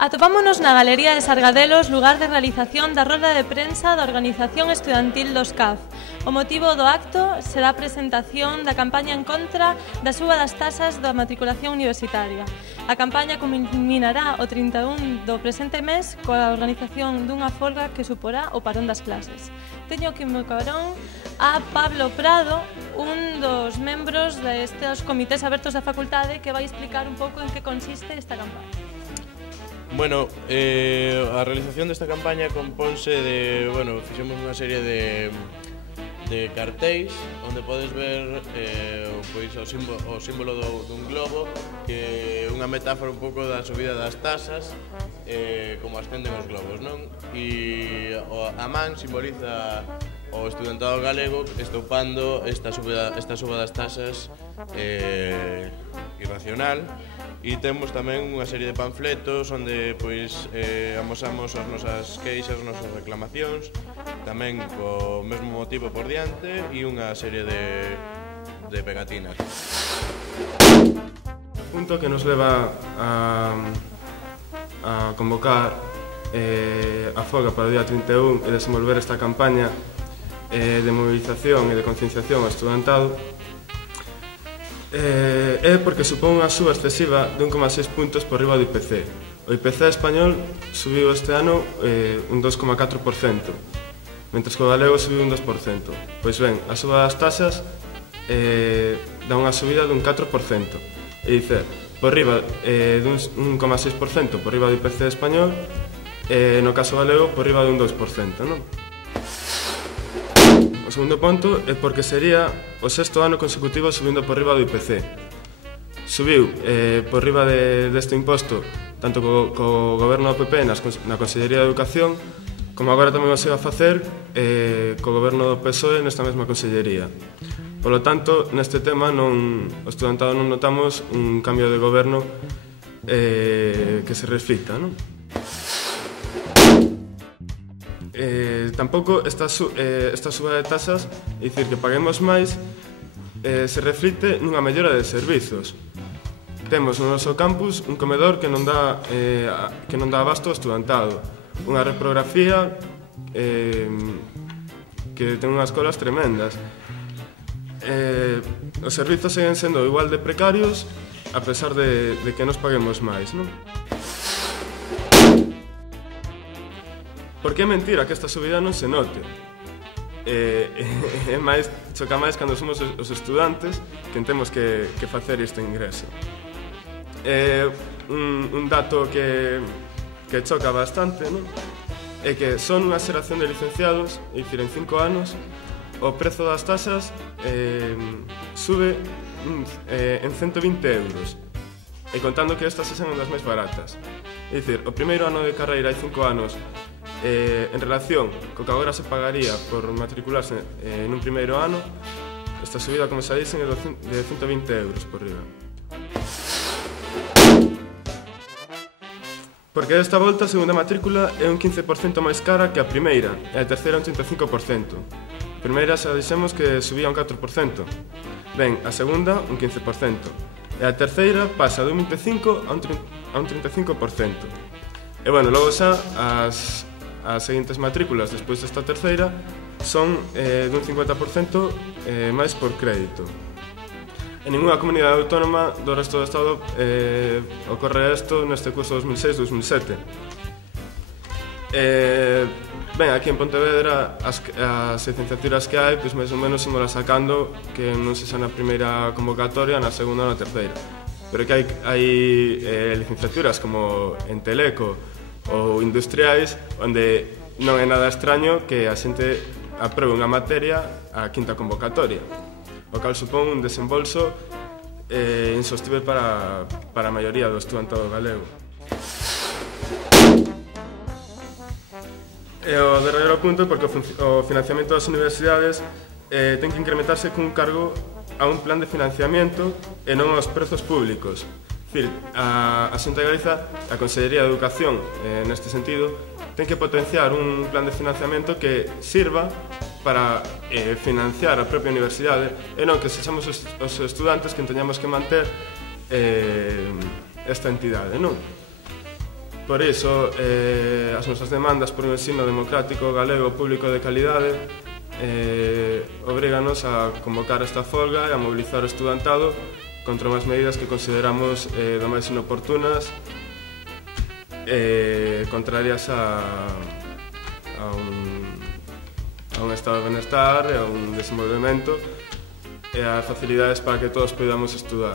Atopámonos na Galería de Sargadelos, lugar de realización da rolda de prensa da Organización Estudantil dos CAF. O motivo do acto será a presentación da campaña en contra da suba das tasas da matriculación universitaria. A campaña culminará o 31 do presente mes coa organización dunha folga que suporá o parón das clases. Teño aquí no carón a Pablo Prado, un dos membros destes comités abertos da facultade, que vai explicar un pouco en que consiste esta campaña. Bueno, a realización desta campaña compónse de, fixemos unha serie de cartéis onde podes ver o símbolo dun globo, que é unha metáfora un pouco da subida das tasas, como ascenden os globos, non? E a man simboliza o estudantado galego estopando esta suba das tasas irracional. E temos tamén unha serie de panfletos onde amosamos as nosas queixas, as nosas reclamacións, tamén co mesmo motivo por diante, e unha serie de pegatinas. O punto que nos leva a convocar a folga para o día 31 e desenvolver esta campaña de movilización e de concienciación ao estudantado é porque supón unha suba excesiva de 1,6 puntos por riba do IPC. O IPC español subiu este ano un 2,4%, mentre que o galego subiu un 2%. Pois ben, a suba das tasas dá unha subida dun 4%. É dicer, por riba dun 1,6% por riba do IPC español, no caso galego por riba dun 2%, non? O segundo ponto é porque sería o sexto ano consecutivo subindo por riba do IPC. Subiu por riba deste imposto tanto co goberno do PP na Consellería de Educación, como agora tamén o se vai facer co goberno do PSOE nesta mesma consellería. Por lo tanto, neste tema o estudantado non notamos un cambio de goberno que se reflicta, non? Tampouco esta suba de tasas, é dicir, que paguemos máis, se reflicte nunha mellora de servizos. Temos no noso campus un comedor que non dá abasto ao estudantado, unha reprografía que ten unhas colas tremendas. Os servizos seguen sendo igual de precarios a pesar de que nos paguemos máis, non? Porque é mentira que esta subida non se note. Choca máis cando somos os estudantes que temos que facer este ingreso. Un dato que choca bastante, non? É que son unha xeración de licenciados, é dicir, en 5 anos, o prezo das tasas sube en 120 euros, e contando que estas sean das máis baratas. É dicir, o primeiro ano de carreira hai 5 anos, en relación co que agora se pagaría por matricularse nun primeiro ano, esta subida, como xa dixen, é de 120 euros por riba. Porque esta volta a segunda matrícula é un 15% máis cara que a primeira, e a terceira un 35%. A primeira xa dixemos que subía un 4%. Ben, a segunda un 15%. E a terceira pasa dun 25% a un 35%. E bueno, logo xa as seguintes matrículas despois desta terceira son dun 50% máis por crédito. En ninguna comunidade autónoma do resto do Estado ocorre isto neste curso 2006-2007. Ben, aquí en Pontevedra as licenciaturas que hai, pois máis ou menos ímolas sacando, que non se xa na primeira convocatoria, na segunda ou na terceira. Pero que hai licenciaturas como en Teleco ou industriais, onde non é nada extraño que a xente aprobe unha materia á quinta convocatoria, o cal supón un desembolso insostível para a maioría do estudantado galego. E o derradeiro punto é porque o financiamento das universidades ten que incrementarse cun cargo a un plan de financiamento e non aos prezos públicos. É dicir, a Xunta de Galiza, a Consellería de Educación, neste sentido, ten que potenciar un plan de financiamento que sirva para financiar a propia universidade e non que sexamos os estudantes que teñamos que manter esta entidade, non? Por iso, as nosas demandas por un ensino democrático, galego, público de calidade obríganos a convocar esta folga e a mobilizar o estudantado contra unhas medidas que consideramos do máis inoportunas contrarias a un estado de benestar e a un desenvolvemento e a facilidades para que todos podamos estudar.